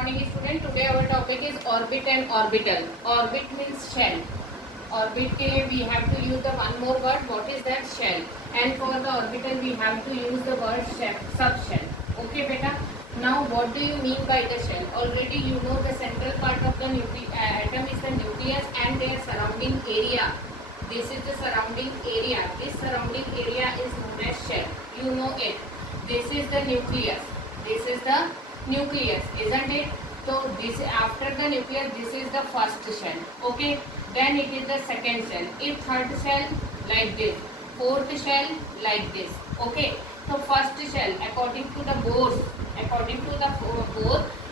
morning student. Today our topic is orbit and orbital. Orbit means shell. Orbit के लिए we have to use the one more word. What is that? Shell. And for the orbital we have to use the word subshell. Okay beta. Now what do you mean by the shell? Already you know the central part of the atom is the nucleus and their surrounding area. This is the surrounding area. This surrounding area is known as shell. You know it. This is the nucleus. This is the nucleus, isn't it? So this after the nucleus, this is the first shell. Okay. Then it is the second shell. If third shell like this, fourth shell like this. Okay. So first shell, according to the Bohr,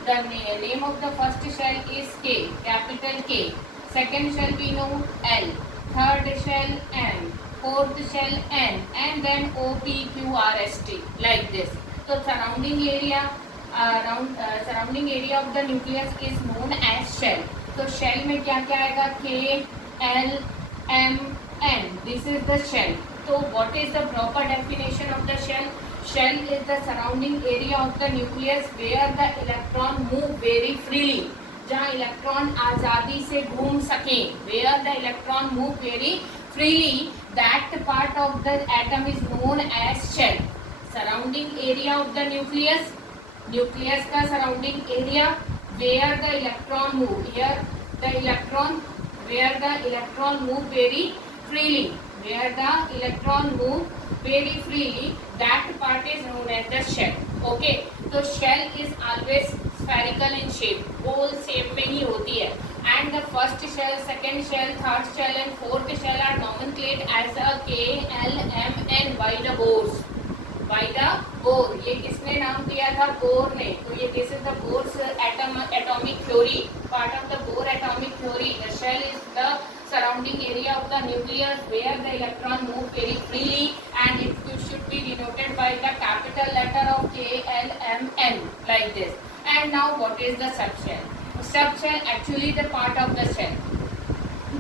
the name of the first shell is K, capital K. Second shell we know L. Third shell M. Fourth shell N. And then O, P, Q, R, S, T like this. So surrounding area of the nucleus is known as shell. तो shell में क्या क्या आएगा? K, L, M, N. This is the shell. So what is the proper definition of the shell? Shell is the surrounding area of the nucleus where the electron move very freely. जहाँ electron आज़ादी से घूम सके. Where the electron move very freely, that part of the atom is known as shell. Surrounding area of the nucleus का surrounding area where the electron move. Here the electron, where the electron move very freely. Where the electron move very freely, that part is known as the shell. Okay. तो shell is always spherical in shape. Goal shape में ही होती है. And the first shell, second shell, third shell and fourth shell are nomenclated as a K, L, M, N by the Bohr. By the Bohr. ये किसने नाम दिया था? Bore ने. तो ये this is the Bohr's atomic theory. Part of the Bohr atomic theory. The shell is the surrounding area of the nucleus where the electron move very freely, and it should be denoted by the capital letter of K, L, M, N like this. And now what is the subshell? Subshell actually the part of the shell,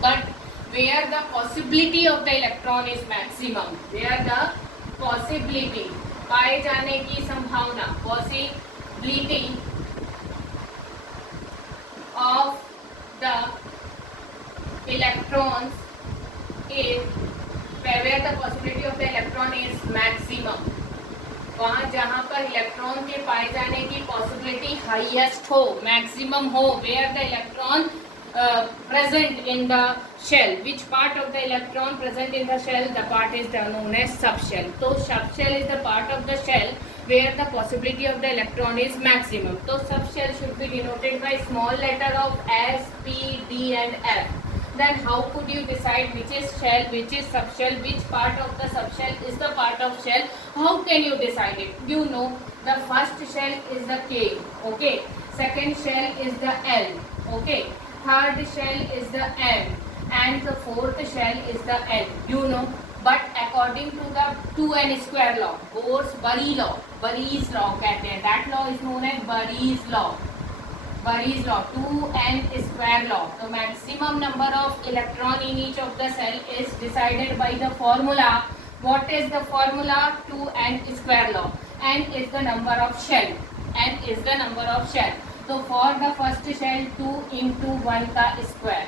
but where the possibility of the electron is maximum. Where the possibility, पाए जाने की संभावना, possibility of the electrons is where the possibility of the electron is maximum. वहाँ जहाँ पर electron के पाए जाने की पॉसिबिलिटी हाईएस्ट हो, मैक्सिमम हो, where the electron present in the shell. Which part of the electron present in the shell? The part is known as subshell. So subshell is the part of the shell where the possibility of the electron is maximum. So subshell should be denoted by small letter of S, P, D and F. Then how could you decide which is shell, which is subshell, which part of the subshell is the part of shell? How can you decide it? You know, the first shell is the K, okay. Second shell is the L, okay. Third shell is the M, and the fourth shell is the N. You know, but according to the 2n square law, Bohr's Bury's law कहते हैं. That law is known as Bury's law. 2n square law. The maximum number of electron in each of the cell is decided by the formula. What is the formula? 2n square law. N is the number of shell. So for the first shell 2 into 1 का square,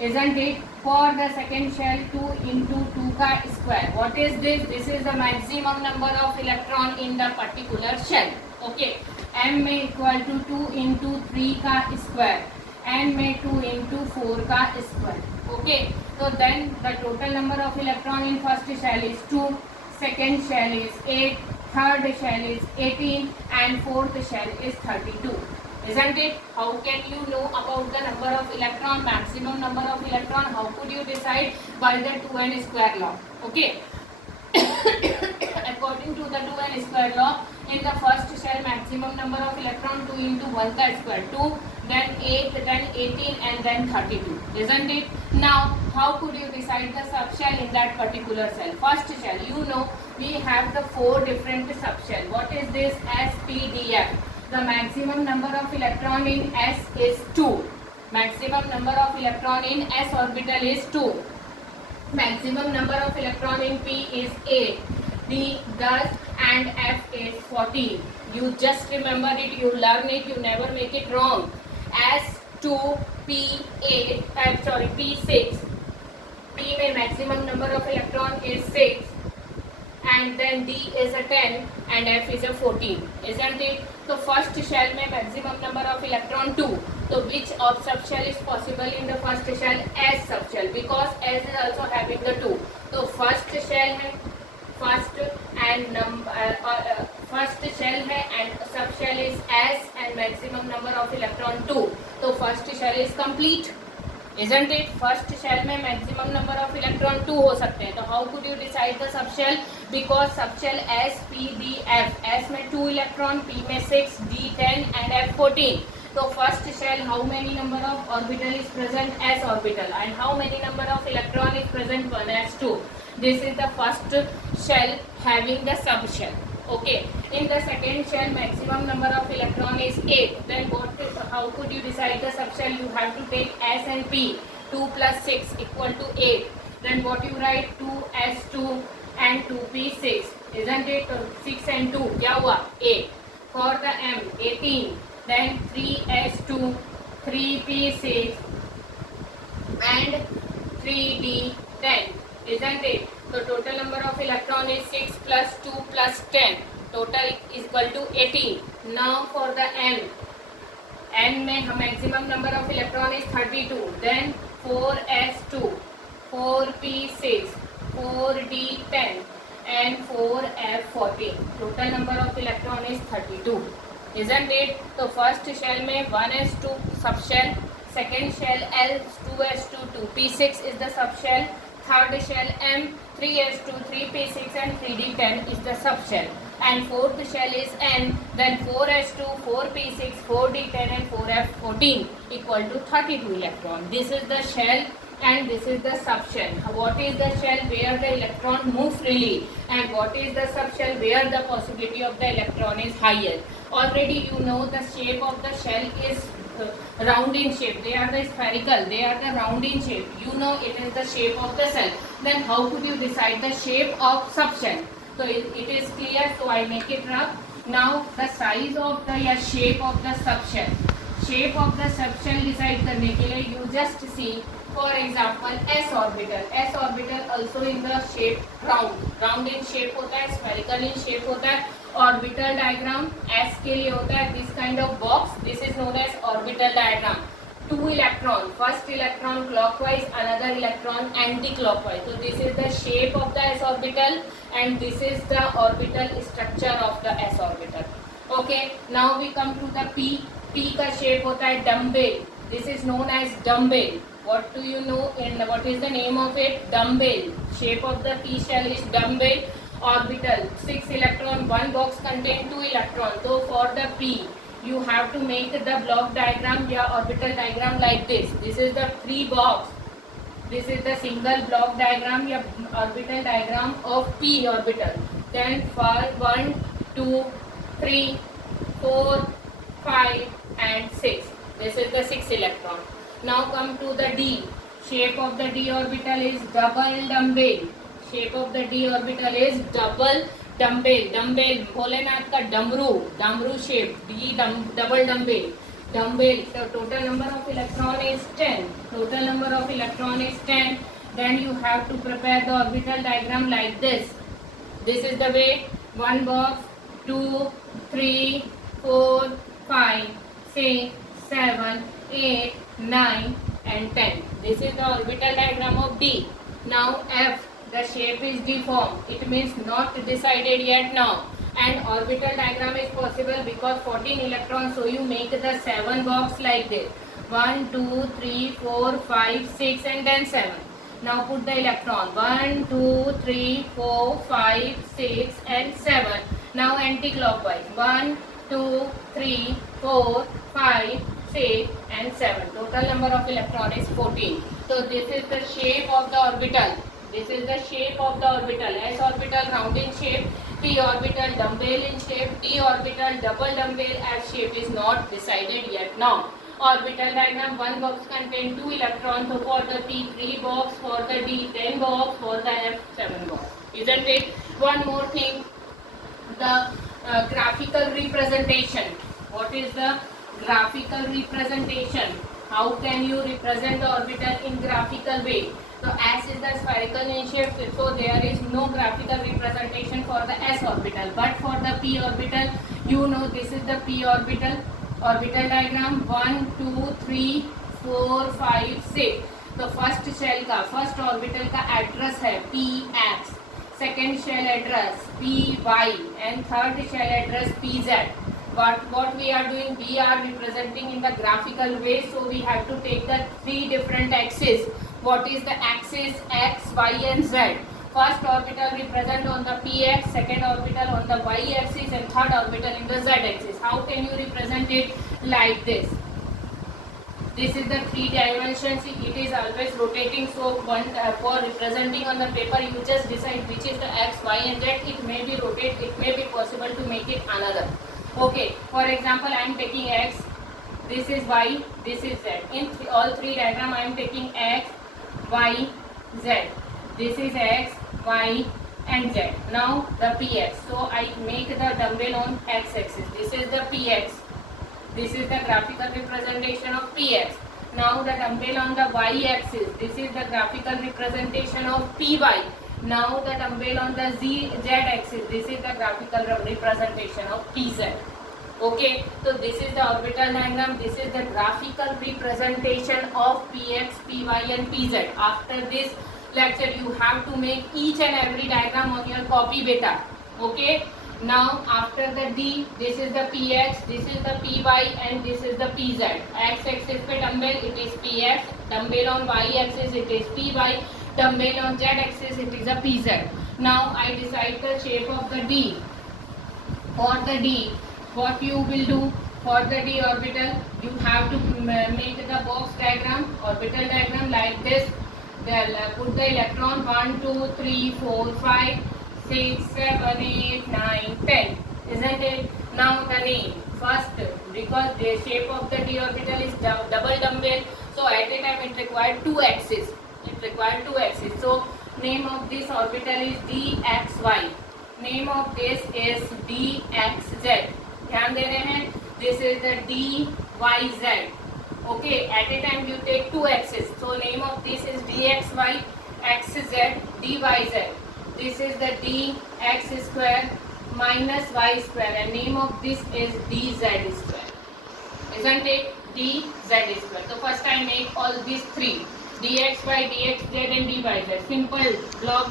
isn't it? For the second shell 2 into 2 का square. What is this? This is the maximum number of electron in the particular shell. Okay. M में equal to 2 into 3 का square. N में 2 into 4 का square. Okay. So then the total number of electron in first shell is 2. Second shell is 8. Third shell is 18. And fourth shell is 32. Isn't it? How can you know about the number of electron, maximum number of electron? How could you decide? By the 2n square law. Okay. According to the 2n square law, in the first shell maximum number of electron 2 into 1 का square 2, then 8, then 18 and then 32. Isn't it? Now how could you decide the subshell in that particular cell? First shell, you know, we have the 4 different subshell. What is this? S, P, D, F. The maximum number of electron in S is 2. Maximum number of electron in S orbital is 2. Maximum number of electron in P is 8. D, thus, and F is 14. You just remember it, you learn it, you never make it wrong. S2P8, P6. P में maximum number of electron is 6, and then D is a 10 and F is a 14, isn't it? So first shell में maximum number of electron 2. So which of subshell is possible in the first shell? S subshell, because S is also having the 2. So first shell है, first shell है and subshell is S and maximum number of electron 2. So first shell is complete, isn't it? First shell में maximum number of electron 2 हो सकते हैं. तो how could you decide the subshell? Because subshell S, P, D, F. S में 2 electron, P में 6, D 10 and F 14. So first shell, how many number of orbital is present? S orbital. And how many number of electron is present? 1 S2. This is the first shell having the subshell. Okay. In the second shell, maximum number of electron is 8. Then how could you decide the subshell? You have to take S and P. 2 plus 6 equal to 8. Then what you write? 2S2 and 2P6. Isn't it? 6 and 2. क्या हुआ? 8. For the M, 18. Then 3S2, 3P6 and 3D10. Isn't it? So total number of electron is 6 plus 2 plus 10. Total is equal to 18. Now for the N. N में हम maximum number of electron is 32. Then 4S2, 4P6, 4D10 and 4F14. Total number of electron is 32. Isn't it? So first shell में 1s2 subshell, second shell L 2s2 2p6 is the subshell, third shell M 3s2 3p6 and 3d10 is the subshell, and fourth shell is N, then 4s2 4p6 4d10 and 4f14 equal to 32 electron. This is the shell and this is the subshell. What is the shell? Where the electron move freely, and what is the subshell? Where the possibility of the electron is higher. Already you know the shape of the shell is round in shape. They are the spherical, they are the round in shape. You know it is the shape of the cell. Then how could you decide the shape of subshell? So it is clear, so I make it rough. Now the size of the shape of the subshell. Shape of the subshell decide करने के लिए you just see, for example S orbital. S orbital also in the shape round. Round in shape होता है, spherical in shape होता है. Orbital diagram S के लिए होता है this kind of box. This is known as orbital diagram. 2 electron, first electron clockwise, another electron anti-clockwise. So this is the shape of the S orbital and this is the orbital structure of the S orbital. Okay, now we come to the P. P का shape होता है dumbbell. This is known as dumbbell. What do you know in what is the name of it? Dumbbell. Shape of the P shell is dumbbell. Orbital 6 electron, one box contain 2 electrons. So for the P, you have to make the block diagram या orbital diagram like this. This is the 3 box. This is the single block diagram या orbital diagram of P orbital. Then for 1, 2, 3, 4, 5 and 6. This is the 6 electron. Now come to the D. Shape of the D orbital is double dumbbell. Shape of the D orbital is double dumbbell. Dumbbell Bholenath का डमरू, डमरू shape. D double dumbbell. Dumbbell. So total number of electron is 10. Total number of electron is 10. Then you have to prepare the orbital diagram like this. This is the way. One box, 2, 3, 4, 5, 6, 7, 8, 9 and 10. This is the orbital diagram of D. Now F. The shape is deformed. It means not decided yet now. And orbital diagram is possible because 14 electrons. So you make the 7 box like this. 1, 2, 3, 4, 5, 6 and then 7. Now put the electron. 1, 2, 3, 4, 5, 6 and 7. Now anti-clockwise. 1, 2, 3, 4, 5, 6 and 7. Total number of electron is 14. So this is the shape of the orbital. This is the shape of the orbital. S orbital round in shape, P orbital dumbbell in shape, D orbital double dumbbell. F shape is not decided yet now. Orbital diagram, one box contain 2 electrons. So for the P 3 box, for the D 10 box, for the F 7 box. Isn't it? One more thing. The graphical representation. What is the graphical representation? How can you represent the orbital in graphical way? So S is the spherical in shape, so there is no graphical representation for the S orbital. But for the P orbital, you know this is the P orbital. Orbital diagram 1, 2, 3, 4, 5, 6. तो first shell का first orbital का address है Px, second shell address Py and third shell address Pz. But what we are doing, we are representing in the graphical way, so we have to take the three different axes. What is the axis? X, Y and Z. First orbital represent on the Px, second orbital on the Y axis and third orbital in the Z axis. How can you represent it like this? This is the three dimensions. It is always rotating, so for representing on the paper you just decide which is the X, Y and Z. It may be rotate, it may be possible to make it another. Okay, for example I am taking X, this is Y, this is Z. In all three diagram I am taking X, Y, Z. This is X, Y and Z. Now the Px, so I make the dumbbell on X axis. This is the Px. This is the graphical representation of Px. Now the dumbbell on the Y axis. This is the graphical representation of Py. Now the dumbbell on the Z axis. This is the graphical representation of Pz. Okay, so this is the orbital diagram. This is the graphical representation of Px, Py and Pz. After this lecture you have to make each and every diagram on your copy beta. Okay. Now after the D, this is the Px, this is the Py and this is the Pz. X axis पे dumbbell it is Px, dumbbell on Y axis it is Py, dumbbell on Z axis it is a Pz. Now I decide the shape of the D. For the D, what you will do? For the D orbital, you have to make the box diagram, orbital diagram like this. Then put the electron 1, 2, 3, 4, 5. 6, 7, 8, 9, 10, isn't it? Now the name. First, because the shape of the D orbital is double dumbbell, so at a time it required two axes. So name of this orbital is dxy. Name of this is dxz. ध्यान दे रहे हैं? This is the dyz. Okay, at a time you take two axes. So name of this is dxy, xz, dyz. This is the dx square minus y square and name of this is dz square. Isn't it? dz square. So first I make all these three. dxy, dxz and dyz. Simple block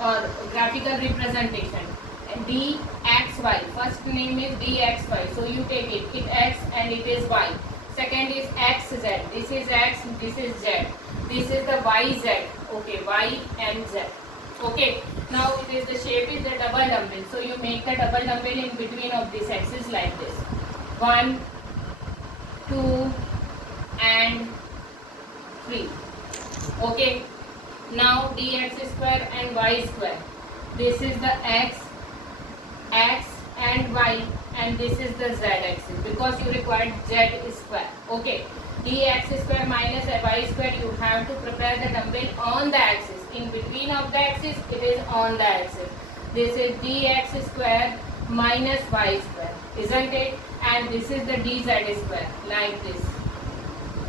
or graphical representation. And dxy. First name is dxy. So you take it. It x and it is y. Second is xz. This is x, this is z. This is the yz. Okay, y and z. Okay, now it is the shape is the double dumbbell. So you make the double dumbbell in between of these axes like this. 1, 2 and 3. Okay, now dx square and y square. This is the x and y and this is the z axis because you required z square. Okay, dx square minus y square, you have to prepare the dumbbell on the axis. In between of the axis, it is on the axis. This is dx square minus y square, isn't it? And this is the dz square, like this.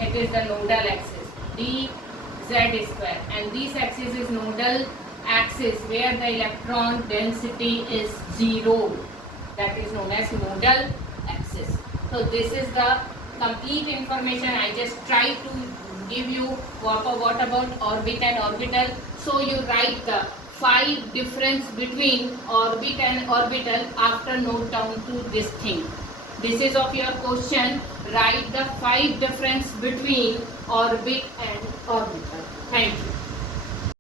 It is the nodal axis, dz square. And this axis is nodal axis where the electron density is 0. That is known as nodal axis. So this is the complete information. I just try to give you what about orbit and orbital. So you write the 5 difference between orbit and orbital after note down to this thing. This is of your question. Write the 5 difference between orbit and orbital. Thank you.